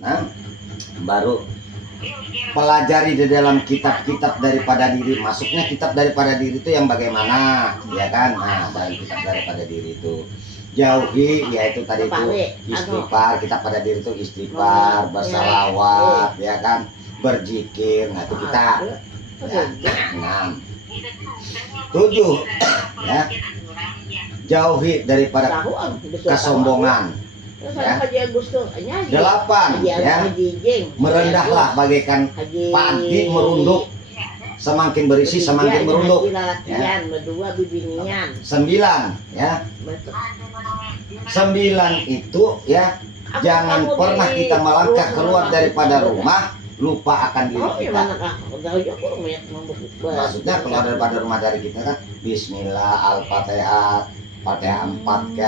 Nah, baru pelajari di dalam kitab-kitab daripada diri. Masuknya kitab daripada diri itu yang bagaimana, ya kan? Nah, dalam kitab daripada diri itu jauhi, yaitu tadi itu istighfar. Kitab pada diri itu istighfar, bersalawat, ya kan? Berzikir. Nah, itu kita. Ya, 6. 7, ya. Jauhi daripada kesombongan. Ya. 8, ya. Merendahlah bagaikan padi merunduk, semakin berisi semakin merunduk. Ya. 9, ya. 9 itu, ya, jangan pernah kita melangkah keluar daripada rumah lupa akan diri kita. Maksudnya keluar daripada rumah dari kita kan Bismillah, Al-Fatihah, Fatihah 4K,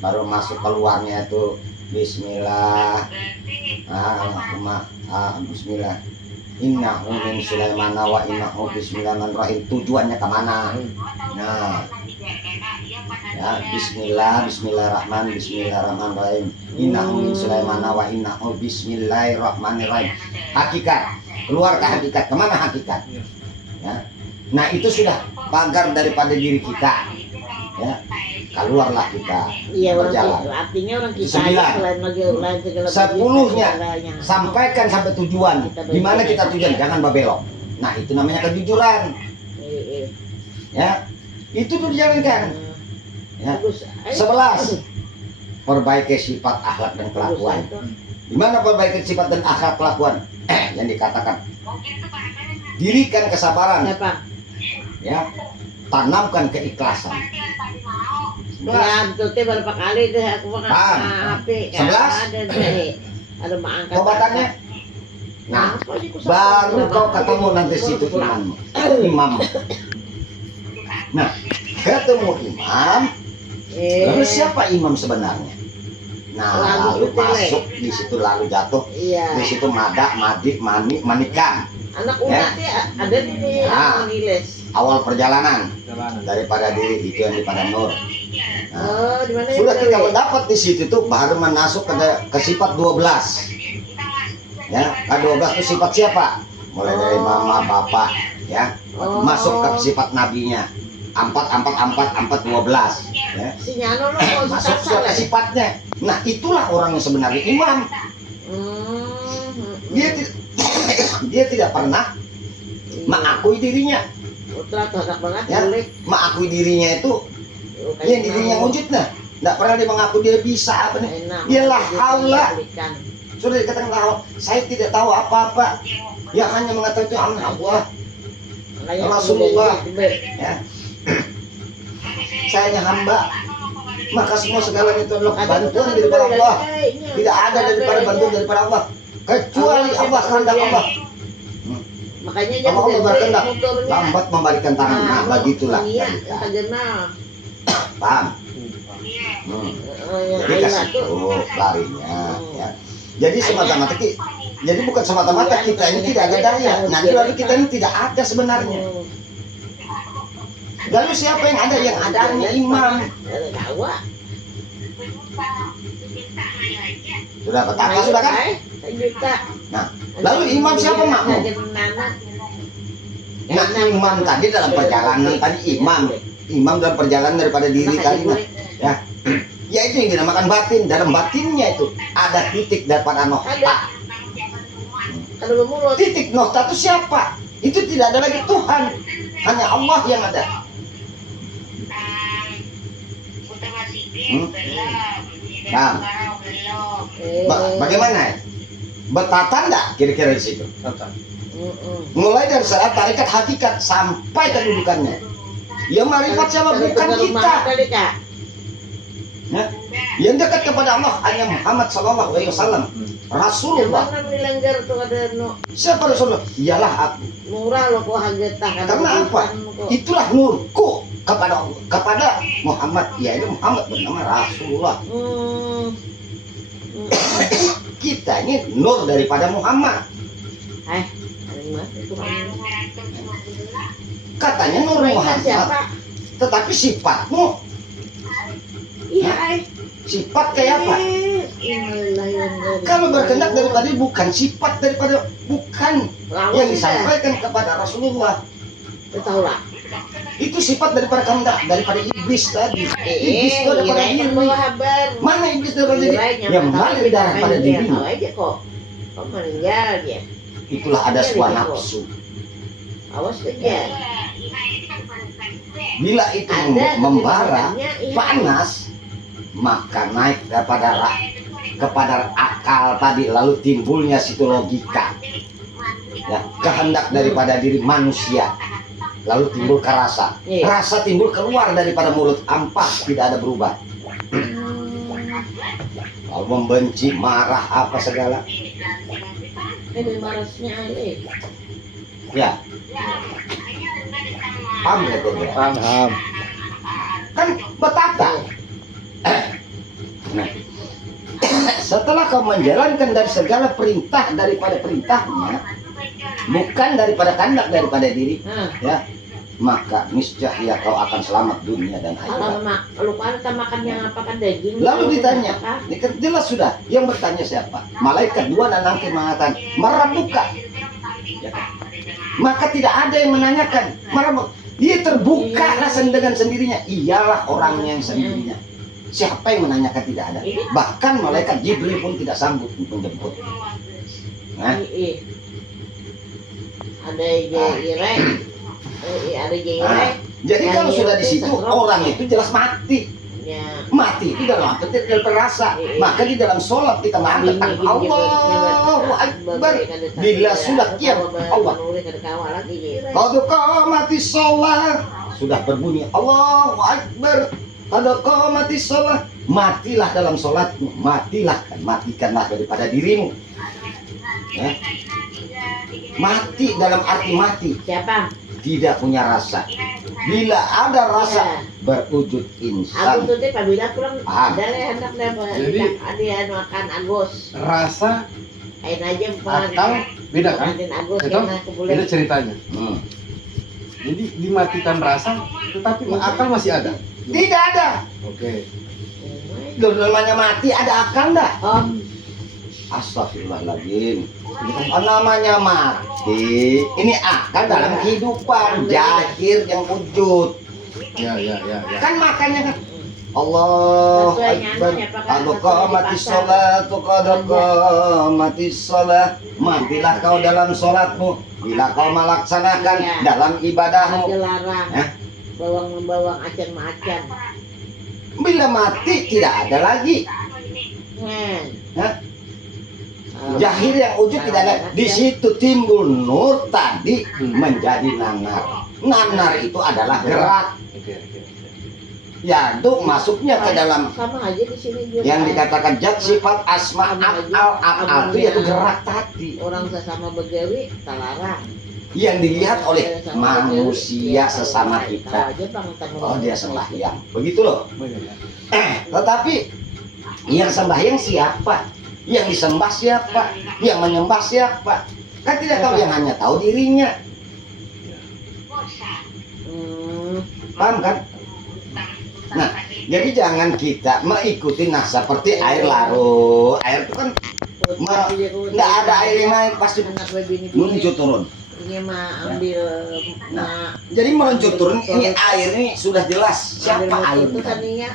baru masuk keluarnya itu Bismillah, Bismillah, innahu min Sulaiman wa innahu bismillahirrahmanirrahim. Tujuannya kemana? Nah, ya, Bismillah, Bismillahirrahmanirrahim. Innahu min Sulaiman wa innahu bismillahirrahmanirrahim. Hakikat, keluar ke hakikat. Kemana hakikat? Ya. Nah, itu sudah pagar daripada diri kita. Ya, keluarlah kita berjalan. Artinya orang kita 9. 10-nya sampaikan sampai tujuan. Di mana kita tujuan, jangan babelok. Nah, itu namanya kejujuran. Ya, itu tuh dijalankan. Ya. 11, perbaiki sifat, akhlak dan kelakuan. Di mana perbaiki sifat dan akhlak kelakuan? Yang dikatakan dirikan kesabaran. Ya, tanamkan keikhlasan. Ya, betul berapa kali deh aku makan HP. 11. Ada mangkat. Obatannya. Nah, baru kau ketemu nanti situ imam. Nah, ketemu imam. Lalu siapa imam sebenarnya? Nah, lalu masuk di situ, lalu jatuh. Di situ madak, madik, manikan. Anak umat ya ada di Niles. Awal perjalanan daripada diri itu yang daripada nur. Nah, sudah kita mendapat di situ tuh baru masuk ke sifat 12. Ya, ke-12 itu sifat siapa? Mulai dari mama, bapak, ya. Masuk ke sifat nabinya. 4, 12. Ya. Masuk ke sifatnya. Nah, itulah orang yang sebenarnya imam. Dia tidak pernah mengakui dirinya. Ya, mengakui dirinya itu ya dirinya wujud. Nah, tidak pernah dia mengaku dia bisa apa nih. Dia la haula. Sudah dikatakan la haula. Saya tidak tahu apa-apa. Ya hanya mengatakan itu Allah. Rasulullah. Ya. Saya hanya hamba. Maka semua segalanya itu adalah bantuan daripada Allah. Tidak ada daripada bantuan daripada Allah kecuali Allah, kehendak Allah. Makanya dia Allah berkehendak lambat membalikan tangan. Nah, begitulah. Paham? Jadi kasih larinya. Ya. Jadi semata-mata jadi bukan semata-mata kita ini tidak ada daya. Nanti lalu kita ini tidak ada sebenarnya. Lalu siapa yang ada? Yang ada hanya imam. Sudah petaka sudah kan? Nah, lalu imam siapa makmum? Nah, imam tadi dalam perjalanan tadi imam dalam perjalanan daripada diri tadi. Nah, ya. Ya itu yang dinamakan batin. Dalam batinnya itu ada titik daripada nokta. Titik nokta itu siapa? Itu tidak ada lagi Tuhan. Hanya Allah yang ada. Nah, bagaimana? Betatan enggak kira-kira di situ? Mulai dari saat tarikat hakikat sampai kedudukannya. Ya marifat siapa? Bukan kita. Ya? Yang dekat kepada Allah hanya Muhammad SAW, Rasulullah. Siapa Rasulullah? Ialah aku. Karena apa? Itulah nurku kepada Muhammad. Yaitu Muhammad bernama Rasulullah. Kita ini nur daripada Muhammad. Katanya nur Muhammad, tetapi sifatmu sifat kayak apa? Innalillahi wa inna ilaihi Kalau berkehendak raji'un. daripada bukan sifat daripada bukan Lawan yang sudah. disampaikan kepada Rasulullah. Tahu lah. Itu sifat daripada kehendak daripada iblis tadi. Iblis itu daripada Irai kan diri. bawa habar. Mana iblis daripada diri? Irai Yang nyaman mengalir tahu darah pada dia diri. tahu aja kok. Kok meninggal dia. Itulah ada Iya, sebuah gitu. nafsu. Awas aja. Bila itu Ada membara, kebijakannya, iya. panas, maka naik kepada akal tadi, lalu timbulnya situ logika. Ya, kehendak daripada diri manusia, lalu timbul ke rasa. Iya. Rasa timbul keluar daripada mulut, ampas, tidak ada berubah. Lalu membenci, marah, apa segala. Ini marasnya Ale. Ya, paham ya, Bro? Paham. Kan betapa. Nah, setelah kau menjalankan dari segala perintah daripada perintahnya, bukan daripada kehendak daripada diri, ya, maka niscaya kau akan selamat dunia dan Kalau akhirat. lupa kita makan yang apa kan daging. Lalu ditanya, Apa? ini kan jelas sudah. Yang bertanya siapa? Malaikat dua dan nangkir mengatakan, merabuka. Ya kan? Maka tidak ada yang menanyakan. Marabuk. Dia terbuka lah dengan sendirinya. Iyalah orangnya yang sendirinya. Siapa yang menanyakan? Tidak ada. Bahkan malaikat Jibril pun tidak sanggup untuk menjemput. Nah, Ada Irai. Ada Irai. jadi kalau sudah di situ orang itu jelas mati. Ya. Mati itu dalam apa? Tidak perasa. Maka di dalam sholat kita mengatakan Allahu Akbar. Bila sudah kiam Allah. Qad qamatis sholat. Sudah berbunyi Allahu Akbar. Qad qamatis sholat. Matilah dalam sholatmu. Matikanlah daripada dirimu. Ya. Mati dalam arti mati. Siapa? Tidak punya rasa. Bila ada rasa, berwujud Aku insan. tuh teh pabila pulang Paham. dari hendak Jadi- dia makan Agus. Rasa Ain aja akal beda kan? Makan Agus Itu yang aku boleh. beda ceritanya. Hmm. Jadi dimatikan rasa, tetapi akal masih ada. Tidak ada. Oke. Loh, namanya mati ada akal enggak? Oh, Astagfirullahaladzim. Namanya mati, ini akal dalam kehidupan, jahir yang wujud. Ya. Kan makanya kan Allah Akbar. Qad qamatis sholat, qad qamatis sholat. Matilah kau dalam sholatmu bila kau melaksanakan dalam ibadahmu. dilarang. Hah? Bawang acan-macan. Bila mati tidak ada lagi. Hah? Jahir yang wujud tidak ada. Di situ timbul nur tadi menjadi nanar. Nanar itu adalah gerak. Oke. Ya, itu masuknya ke dalam Sama aja di sini juga. yang dikatakan zat sifat asma af'al itu yaitu gerak tadi Orang sesama begawi terlarang. yang dilihat oleh manusia sesama Tahu kita. aja Bang, tahu. Oh, dia sembahyang. Begitu loh. Banyak ya. Tetapi yang sembahyang siapa? Yang disembah siapa? Yang menyembah siapa? Kan tidak tahu, yang hanya tahu dirinya. Paham kan? Nah, jadi jangan kita mengikuti seperti air larut. Air itu kan nggak ada air yang naik, pasti meluncur turun. Ini mah ambil Jadi meluncur turun, ini air ini sudah jelas siapa air. itu tadinya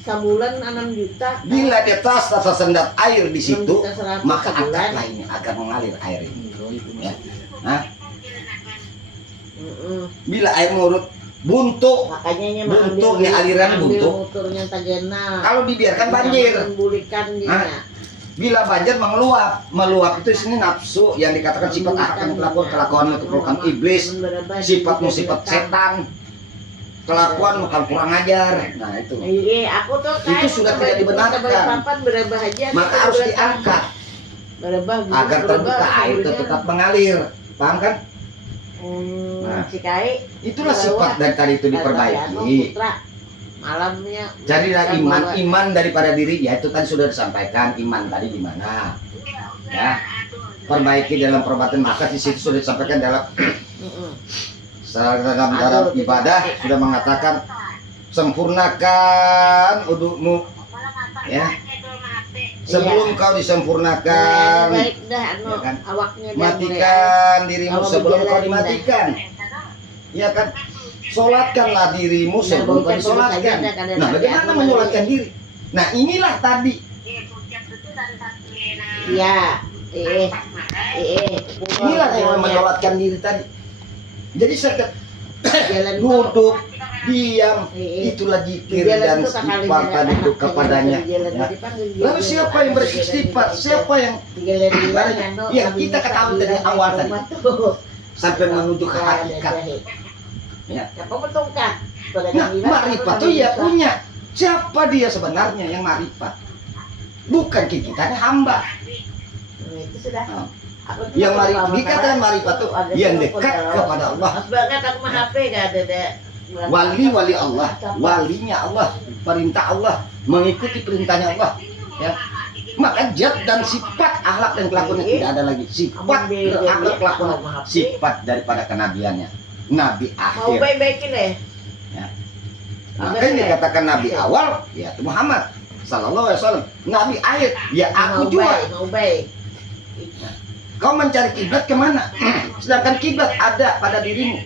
sebulan 6 juta. Bila di atas tersendat air di situ, 6.100.000 maka sebulan. angkatlah ini agar mengalir air ini. Ya. Nah, bila air murut buntu, Makanya buntu nih aliran buntu. motornya tagana. Kalau dibiarkan banjir. Membulikan dia. Bila banjir meluap itu sini nafsu yang dikatakan sifat akan kelakuan itu program iblis, sifatmu sifat setan, kelakuan bukan kurang ajar. Nah itu. Iya, aku tuh Itu sudah tidak dibenarkan. Maka harus diangkat agar terbuka air itu tetap mengalir. Paham kan? Nah, si Kai itulah sifat dari tadi itu diperbaiki. Malamnya Jadilah iman daripada diri, ya itu tadi sudah disampaikan iman tadi di mana. Ya. Perbaiki dalam perbuatan, maka di situ sudah disampaikan dalam dalam ibadah sudah mengatakan sempurnakan udukmu, ya. sebelum kau disempurnakan. Baik dah, anu, Ya kan? awaknya dah Matikan dirimu Kalau sebelum kau berjalan dimatikan. Ya kan? Solatkanlah dirimu sebelum kau disolatkan. Nah, bagaimana menyolatkan diri? Nah, inilah tadi. Iya. Inilah yang menyolatkan diri tadi. Jadi setiap Jalan duduk, diam, Iya. itulah zikir Jalan dan itu kakak istighfar jalan tadi itu anak, kepadanya. jalan Ya. dipanggil, Lalu jalan, siapa yang beristighfar? Siapa yang jalan Ya, kita ketahui dari awal tadi. sampai menuju ke hakikat? Ya. Siapa betul kan? Nah, marifat itu ya punya. Siapa dia sebenarnya yang marifat? Bukan kita ini hamba. Itu sudah. Nah, yang marifat, dikatakan marifat itu yang dekat kepada Allah. Banget aku mah HP gak ada deh. Wali Allah, walinya Allah, perintah Allah, mengikuti perintahnya Allah. Ya. Maka zat dan sifat akhlak dan kelakuannya tidak ada lagi. Sifat akhlak kelakuan, sifat daripada kenabiannya. Nabi Mau akhir. baik-baikin deh. Ya. Maka yang dikatakan Nabi awal, ya itu Muhammad Sallallahu Alaihi Wasallam. Nabi akhir, ya aku juga. Mau baik. Kau mencari kiblat kemana? Sedangkan kiblat ada pada dirimu.